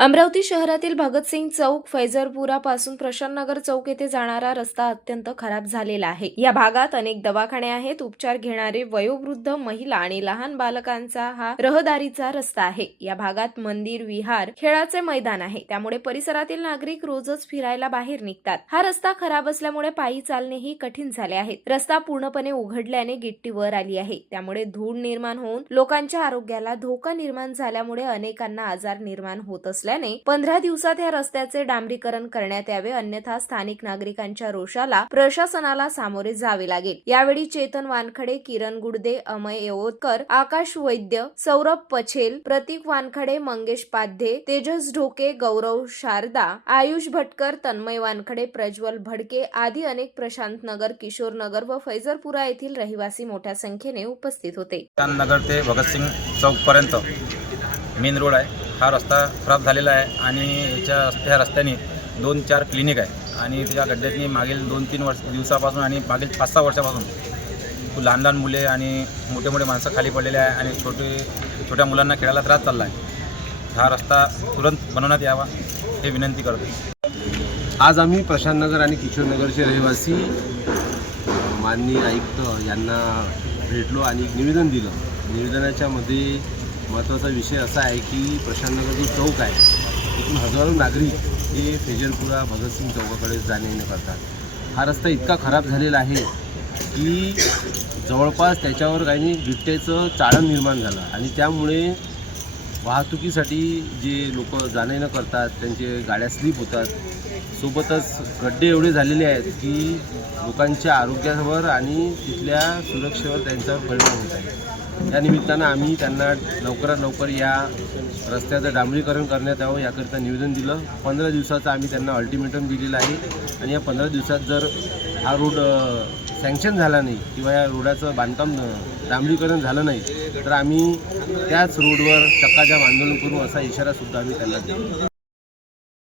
अमरावती शहरातील भगतसिंग चौक फैजरपुरा पासून प्रशांतनगर चौक येथे जाणारा रस्ता अत्यंत खराब झालेला आहे. या भागात अनेक दवाखाने आहेत. उपचार घेणारे वयोवृद्ध महिला आणि लहान बालकांचा हा रहदारीचा रस्ता आहे. या भागात मंदिर विहार खेळाचे मैदान आहे. त्यामुळे परिसरातील नागरिक रोजच फिरायला बाहेर निघतात. हा रस्ता खराब असल्यामुळे पायी चालणेही कठीण झाले आहे रस्ता पूर्णपणे उघडल्याने गिट्टी वर आली आहे. त्यामुळे धूळ निर्माण होऊन लोकांच्या आरोग्याला धोका निर्माण झाल्यामुळे अनेकांना आजार निर्माण होत असल्याने पंधरा दिवसात या रस्त्याचे डांबरीकरण करण्यात यावे अन्यथा स्थानिक नागरिकांच्या रोषाला प्रशासनाला सामोरे जावे लागेल. यावेळी चेतन वानखडे किरण गुडदे अमय येवतकर आकाश वैद्य सौरभ पछेल प्रतीक वानखडे मंगेश पाध्ये तेजस ढोके गौरव शारदा आयुष भटकर तन्मय वानखडे प्रज्वल भडके आदी अनेक प्रशांत नगर किशोर नगर व फैजरपुरा येथील रहिवासी मोठ्या संख्येने उपस्थित होते. नगर ते भगतसिंग चौकपर्यंत मेन रोड आहे. हा रस्ता खराब झालेला आहे आणि याच्या ह्या रस्त्याने दोन चार क्लिनिक आहे. आणि त्या गड्ड्यातनी मागील दोन तीन वर्ष दिवसापासून आणि मागील पाच सहा वर्षापासून खूप लहान लहान मुले आणि मोठे मोठे माणसं खाली पडलेले आहे आणि छोटे छोट्या मुलांना खेळायला त्रास चालला आहे. हा रस्ता तुरंत बनवण्यात यावा हे विनंती करतो. आज आम्ही प्रशांतनगर आणि किशोरनगरचे रहिवासी माननीय आयुक्त यांना भेटलो आणि निवेदन दिलं. निवेदनाच्या मध्ये महत्त्वाचा विषय असा आहे की प्रशांतनगर जो चौक आहे तिथून हजारो नागरिक हे फेजलपुरा भगतसिंग चौकाकडे जाणे येणे करतात. हा रस्ता इतका खराब झालेला आहे की जवळपास त्याच्यावर काही नाही बिबट्याचं चाळण निर्माण झालं आणि त्यामुळे वाहतुकीसाठी जे लोक जाणं येणं करतात त्यांचे गाड्या स्लिप होतात सोबतच गड्डे एवढे झालेले आहेत की लोकांच्या आरोग्यावर आणि तिथल्या सुरक्षेवर त्यांच्यावर परिणाम होत आहे. त्यानिमित्तानं आम्ही त्यांना लवकरात लवकर या रस्त्याचं डांबरीकरण करण्यात यावं याकरिता निवेदन दिलं. पंधरा दिवसाचं आम्ही त्यांना अल्टिमेटम दिलेलं आहे. आणि या पंधरा दिवसात जर हा रोड सँक्शन झाला नाही किंवा या रोडाचं बांधकाम डांबरीकरण झालं नाही तर आम्ही त्याच रोडवर चक्काजाम आंदोलन करू असा इशारासुद्धा आम्ही त्यांना दिला.